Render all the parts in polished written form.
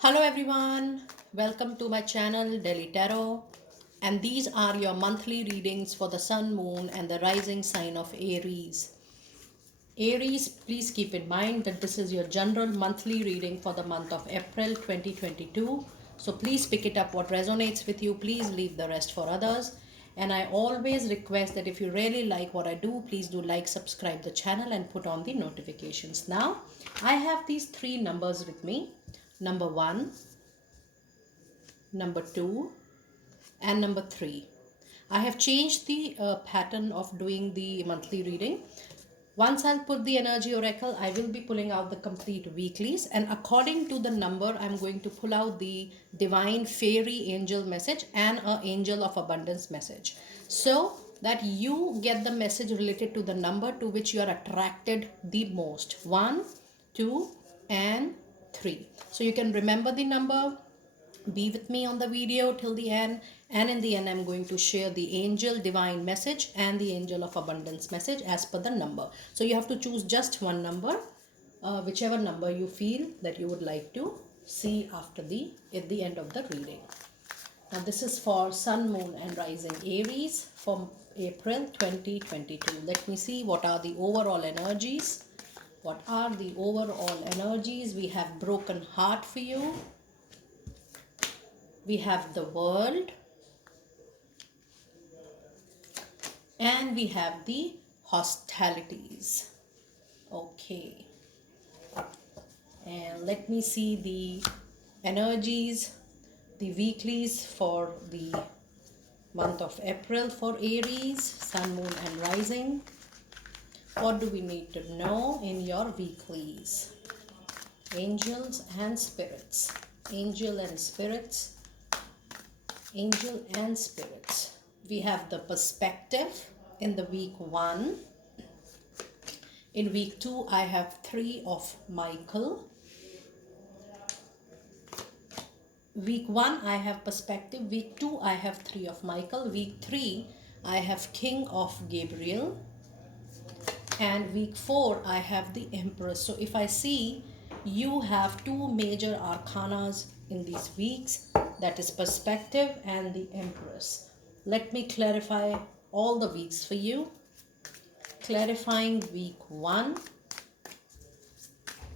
Hello everyone, welcome to my channel Delhi Tarot, and these are your monthly readings for the sun, moon and the rising sign of Aries. Aries, please keep in mind that this is your general monthly reading for the month of April 2022. So please pick it up what resonates with you. Please leave the rest for others. And I always request that if you really like what I do, please do like, subscribe the channel and put on the notifications. Now, I have these three numbers with me. Number 1, number 2 and number 3. I have changed the pattern of doing the monthly reading. Once I'll put the energy oracle, I will be pulling out the complete weeklies, and according to the number I'm going to pull out the divine fairy angel message and a angel of abundance message, so that you get the message related to the number to which you are attracted the most. 1, 2 and 3. So you can remember the number, be with me on the video till the end, and in the end I'm going to share the angel divine message and the angel of abundance message as per the number. So you have to choose just one number, whichever number you feel that you would like to see at the end of the reading. Now this is for sun, moon and rising Aries from April 2022. Let me see what are the overall energies. What are the overall energies? We have broken heart for you. We have the world, and we have the hostilities. Okay, and let me see the energies, the weeklies for the month of April for Aries, sun, moon and rising. What do we need to know in your weeklies? Angels and spirits. Angel and spirits. Angel and spirits. We have the perspective in the week 1. In week 2, I have 3 of Michael. Week 1, I have perspective. Week 2, I have 3 of Michael. Week 3, I have King of Gabriel. And week 4, I have the Empress. So if I see, you have 2 major arcanas in these weeks, that is perspective and the Empress. Let me clarify all the weeks for you. Clarifying week 1.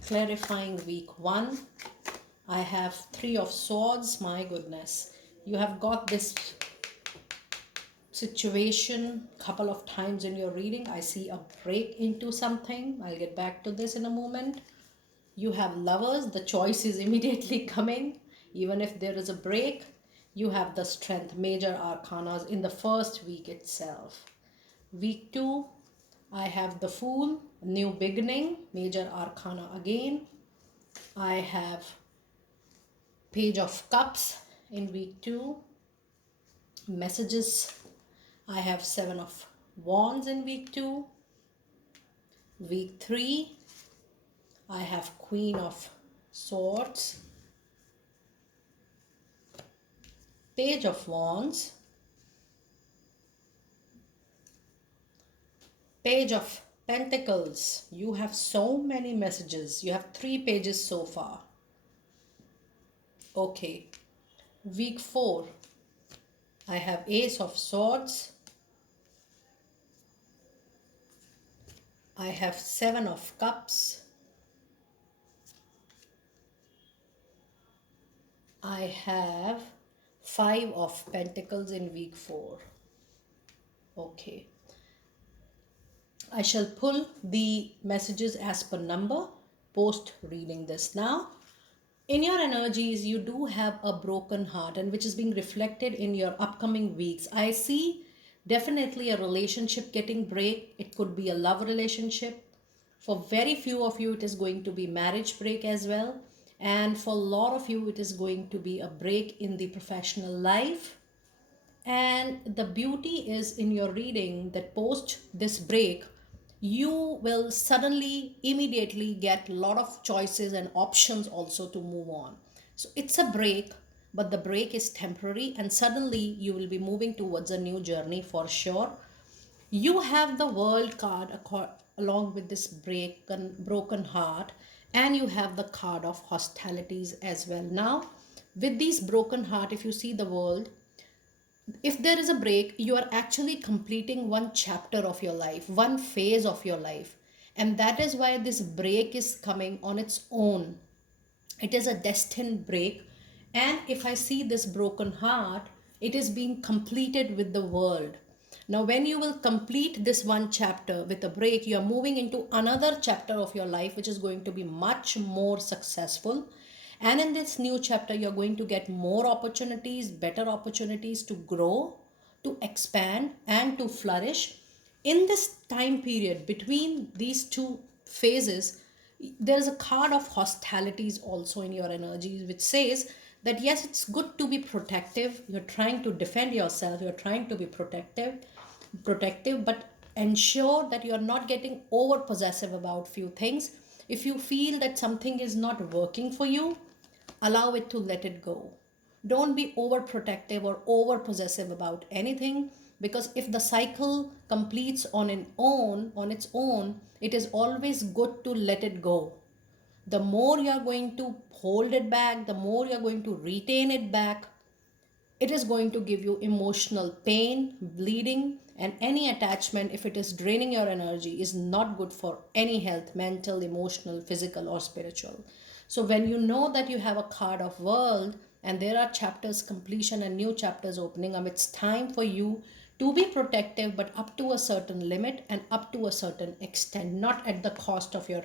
Clarifying week 1. I have 3 of Swords. My goodness. You have got this situation couple of times in your reading. I see a break into something. I'll get back to this in a moment. You have Lovers. The choice is immediately coming. Even if there is a break, you have the Strength, major arcanas in the first week itself. Week 2, I have the Fool, new beginning, major arcana again. I have Page of Cups in week 2. Messages, I have 7 of Wands in week 2. Week 3, I have Queen of Swords, Page of Wands, Page of Pentacles. You have so many messages. You have 3 pages so far. Okay. Week 4, I have Ace of Swords. I have 7 of Cups. I have 5 of Pentacles in week 4. Okay. I shall pull the messages as per number post reading this. Now, in your energies, you do have a broken heart, and which is being reflected in your upcoming weeks. I see definitely a relationship getting break. It could be a love relationship. For very few of you, it is going to be marriage break as well. And for a lot of you, it is going to be a break in the professional life. And the beauty is in your reading that post this break, you will suddenly immediately get a lot of choices and options also to move on. So it's a break, but the break is temporary, and suddenly you will be moving towards a new journey for sure. You have the World card along with this broken heart, and you have the card of hostilities as well. Now, with these broken heart, if you see the world, if there is a break, you are actually completing one chapter of your life, one phase of your life. And that is why this break is coming on its own. It is a destined break. And if I see this broken heart, it is being completed with the world. Now, when you will complete this one chapter with a break, you are moving into another chapter of your life, which is going to be much more successful. And in this new chapter, you're going to get more opportunities, better opportunities to grow, to expand, and to flourish. In this time period between these two phases, there is a card of hostilities also in your energies, which says that yes, it's good to be protective. You're trying to defend yourself, you're trying to be protective, but ensure that you're not getting over possessive about few things. If you feel that something is not working for you, allow it to let it go. Don't be overprotective or over possessive about anything, because if the cycle completes on its own, it is always good to let it go. The more you are going to hold it back, the more you are going to retain it back, it is going to give you emotional pain, bleeding, and any attachment, if it is draining your energy, is not good for any health, mental, emotional, physical, or spiritual. So when you know that you have a card of world and there are chapters completion and new chapters opening up, it's time for you to be protective, but up to a certain limit and up to a certain extent, not at the cost of your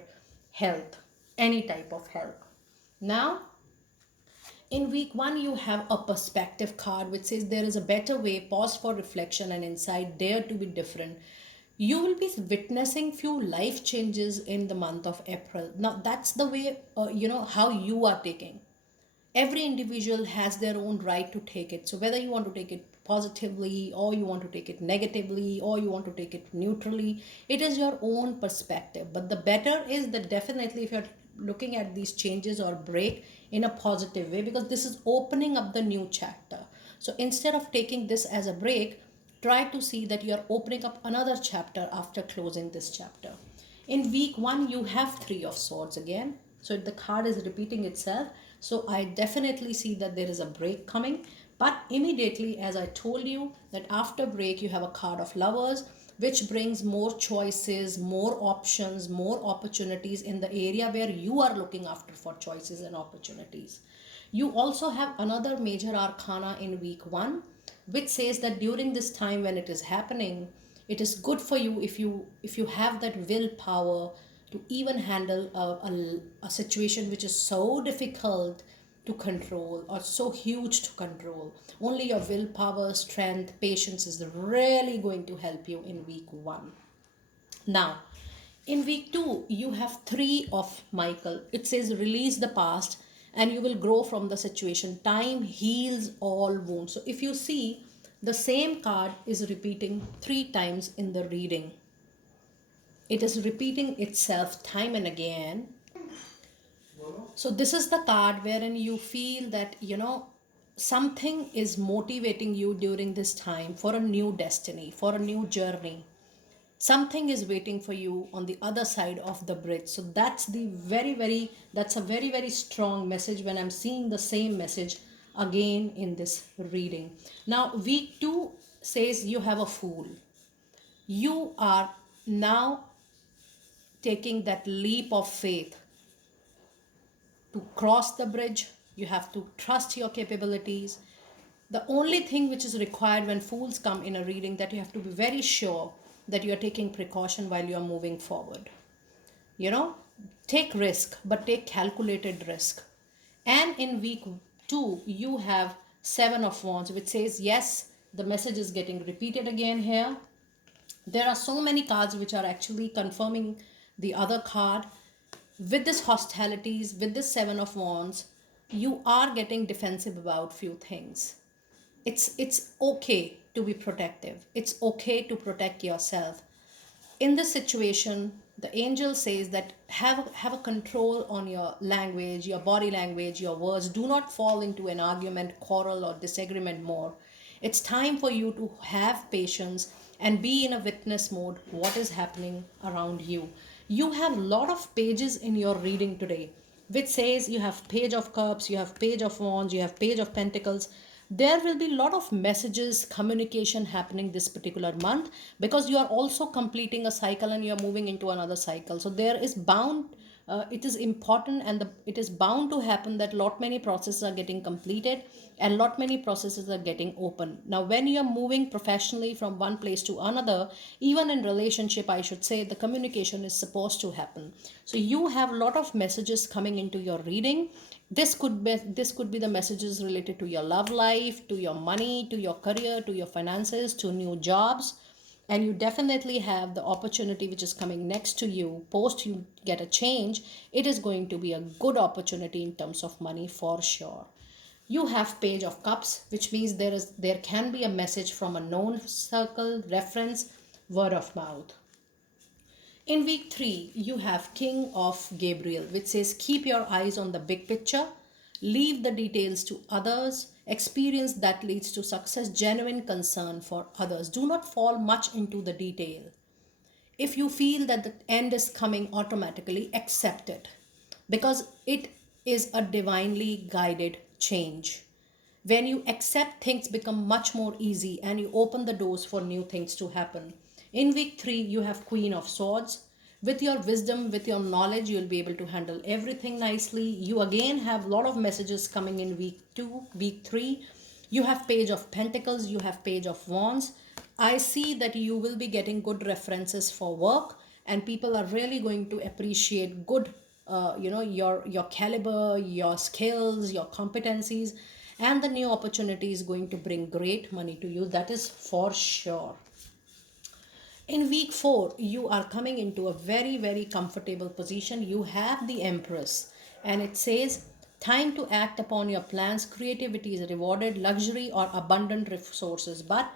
health, any type of health. Now, in week one, you have a perspective card which says there is a better way, pause for reflection and insight, dare to be different. You will be witnessing few life changes in the month of April. Now, that's the way, how you are taking. Every individual has their own right to take it. So, whether you want to take it positively, or you want to take it negatively, or you want to take it neutrally, it is your own perspective. But the better is that definitely if you're looking at these changes or break in a positive way, because this is opening up the new chapter. So, instead of taking this as a break, try to see that you're opening up another chapter after closing this chapter. In week one, you have Three of Swords again. So the card is repeating itself. So I definitely see that there is a break coming. But immediately, as I told you, that after break, you have a card of Lovers, which brings more choices, more options, more opportunities in the area where you are looking after for choices and opportunities. You also have another major arcana in week one, which says that during this time when it is happening, it is good for you if you have that willpower to even handle a situation which is so difficult to control or so huge to control. Only your willpower, strength, patience is really going to help you in week one. Now, in week two, you have Three of Michael. It says release the past and you will grow from the situation. Time heals all wounds. So if you see, the same card is repeating three times in the reading. It is repeating itself time and again. So this is the card wherein you feel that, something is motivating you during this time for a new destiny, for a new journey. Something is waiting for you on the other side of the bridge. So that's a very, very strong message when I'm seeing the same message again in this reading. Now, week two says you have a Fool. You are now taking that leap of faith to cross the bridge. You have to trust your capabilities. The only thing which is required when fools come in a reading, that you have to be very sure that you are taking precaution while you are moving forward. Take risk, but take calculated risk. And in week two, you have Seven of Wands, which says yes, the message is getting repeated again here. There are so many cards which are actually confirming the other card. With this hostilities, with this Seven of Wands, you are getting defensive about few things. It's okay to be protective. It's okay to protect yourself. In this situation, the angel says that have a control on your language, your body language, your words. Do not fall into an argument, quarrel, or disagreement more. It's time for you to have patience and be in a witness mode what is happening around you. You have a lot of pages in your reading today, which says you have page of cups, you have page of wands, you have page of pentacles. There will be a lot of messages, communication happening this particular month, because you are also completing a cycle and you are moving into another cycle. So there is bound, it is important, and it is bound to happen that lot many processes are getting completed and lot many processes are getting open. Now when you are moving professionally from one place to another, even in relationship, I should say, the communication is supposed to happen. So you have a lot of messages coming into your reading. This could be the messages related to your love life, to your money, to your career, to your finances, to new jobs. And you definitely have the opportunity which is coming next to you post you get a change. It is going to be a good opportunity in terms of money for sure. You have page of cups, which means there can be a message from a known circle, reference, word of mouth. In week 3, you have King of Gabriel, which says keep your eyes on the big picture, leave the details to others, experience that leads to success, genuine concern for others. Do not fall much into the detail. If you feel that the end is coming automatically, accept it, because it is a divinely guided change. When you accept, things become much more easy and you open the doors for new things to happen. In week 3, you have Queen of Swords. With your wisdom, with your knowledge, you'll be able to handle everything nicely. You again have a lot of messages coming in week 2, week 3. You have Page of Pentacles, you have Page of Wands. I see that you will be getting good references for work, and people are really going to appreciate good, your caliber, your skills, your competencies, and the new opportunity is going to bring great money to you. That is for sure. In week 4, you are coming into a very, very comfortable position. You have the Empress, and it says, time to act upon your plans. Creativity is rewarded, luxury or abundant resources. But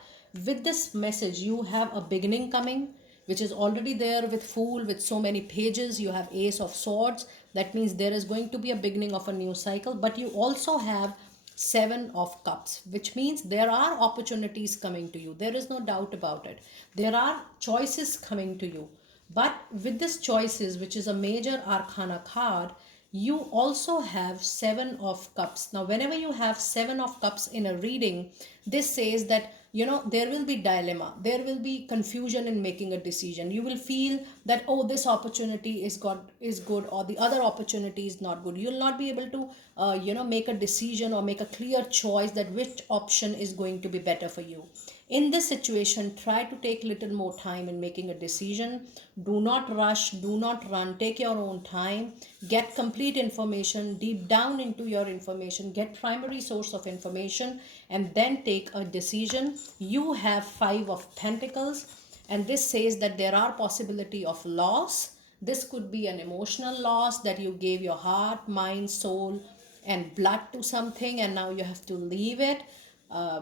with this message, you have a beginning coming, which is already there with Fool, with so many pages. You have Ace of Swords. That means there is going to be a beginning of a new cycle. But you also have Seven of Cups, which means there are opportunities coming to you. There is no doubt about it. There are choices coming to you. But with this choices, which is a major arcana card, you also have Seven of Cups. Now, whenever you have Seven of Cups in a reading, this says that there will be dilemma, there will be confusion in making a decision. You will feel that, oh, this opportunity is good, or the other opportunity is not good. You'll not be able to make a decision or make a clear choice that which option is going to be better for you. In this situation, try to take little more time in making a decision. Do not rush, do not run, take your own time, get complete information, deep down into your information, get primary source of information, and then take a decision. You have Five of Pentacles, and this says that there are possibility of loss. This could be an emotional loss, that you gave your heart, mind, soul, and blood to something, and now you have to leave it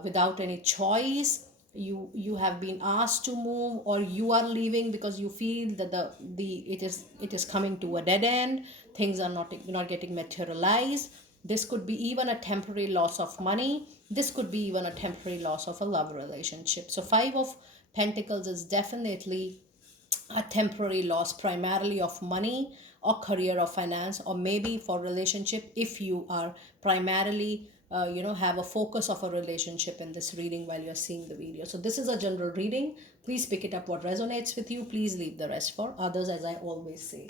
without any choice. You have been asked to move, or you are leaving because you feel that it is coming to a dead end. Things are not getting materialized. This could be even a temporary loss of money. This could be even a temporary loss of a love relationship. So Five of Pentacles is definitely a temporary loss, primarily of money or career or finance, or maybe for relationship, if you are primarily have a focus of a relationship in this reading while you're seeing the video. So this is a general reading. Please pick it up what resonates with you. Please leave the rest for others, as I always say.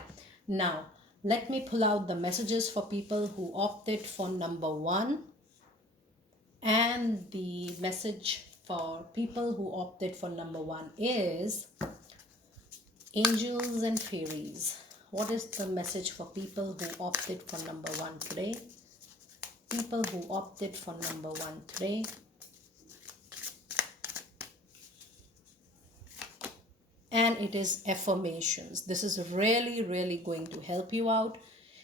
Now let me pull out the messages for people who opted for number 1, and the message for people who opted for number 1 is Angels and Fairies. What is the message for people who opted for number 1 today? People who opted for number 1 today. And it is affirmations. This is really, really going to help you out.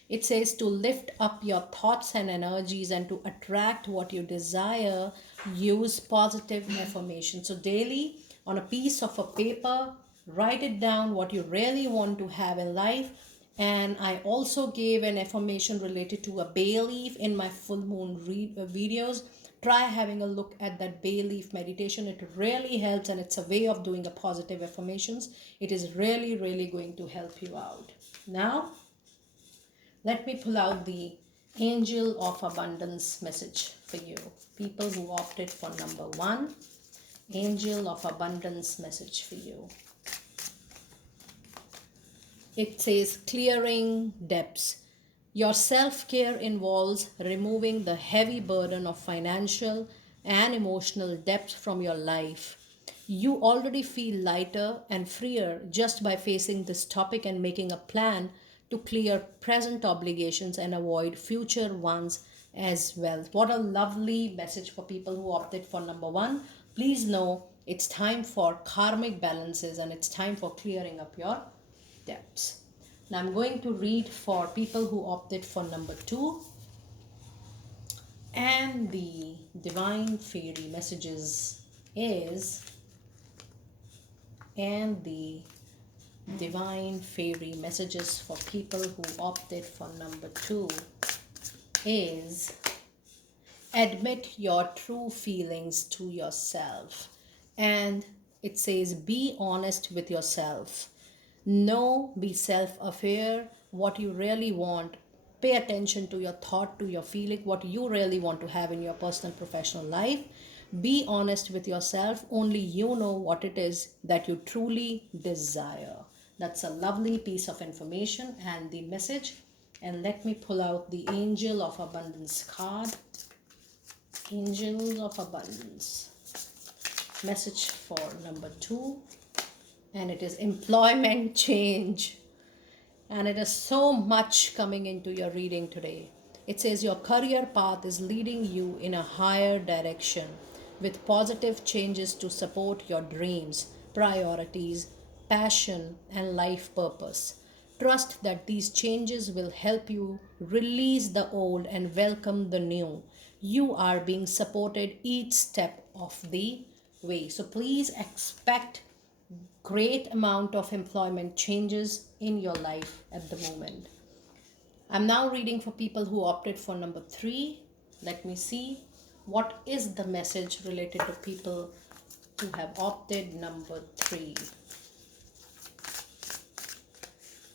It says to lift up your thoughts and energies, and to attract what you desire, use positive affirmation. So daily, on a piece of a paper, write it down what you really want to have in life. And I also gave an affirmation related to a bay leaf in my full moon videos. try having a look at that bay leaf meditation. It really helps, and it's a way of doing a positive affirmations. It is really, really going to help you out. Now, let me pull out the Angel of Abundance message for you. People who opted for number 1, Angel of Abundance message for you. It says clearing debts. Your self-care involves removing the heavy burden of financial and emotional debt from your life. You already feel lighter and freer just by facing this topic and making a plan to clear present obligations and avoid future ones as well. What a lovely message for people who opted for number 1. Please know it's time for karmic balances and it's time for clearing up your debts. Now I'm going to read for people who opted for number 2, and the divine fairy messages is, and the divine fairy messages for people who opted for number 2 is, admit your true feelings to yourself. And it says, be honest with yourself. Know, be self-aware what you really want. Pay attention to your thought, to your feeling, what you really want to have in your personal professional life. Be honest with yourself. Only you know what it is that you truly desire. That's a lovely piece of information and the message. And let me pull out the Angel of Abundance card. Angel of Abundance. Message for number 2. And it is employment change. And it is so much coming into your reading today. It says your career path is leading you in a higher direction with positive changes to support your dreams, priorities, passion, and life purpose. Trust that these changes will help you release the old and welcome the new. You are being supported each step of the way. So please expect great amount of employment changes in your life at the moment. I'm now reading for people who opted for number 3. Let me see what is the message related to people who have opted number 3.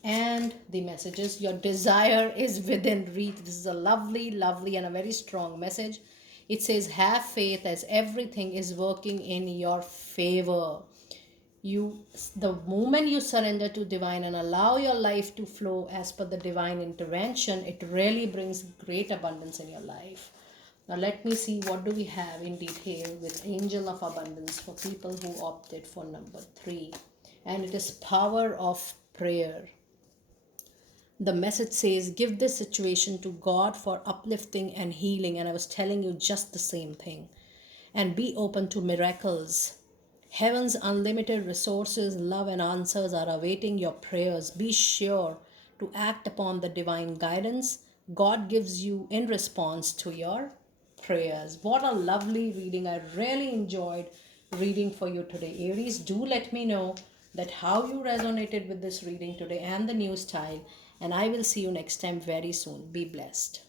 And the message is, your desire is within reach. This is a lovely, lovely and a very strong message. It says, have faith as everything is working in your favor. The moment you surrender to divine and allow your life to flow as per the divine intervention, it really brings great abundance in your life. Now let me see what do we have in detail with Angel of Abundance for people who opted for number 3. And it is power of prayer. The message says, give this situation to God for uplifting and healing. And I was telling you just the same thing. And be open to miracles. Heaven's unlimited resources, love, and answers are awaiting your prayers. Be sure to act upon the divine guidance God gives you in response to your prayers. What a lovely reading. I really enjoyed reading for you today, Aries. Do let me know that how you resonated with this reading today and the new style. And I will see you next time very soon. Be blessed.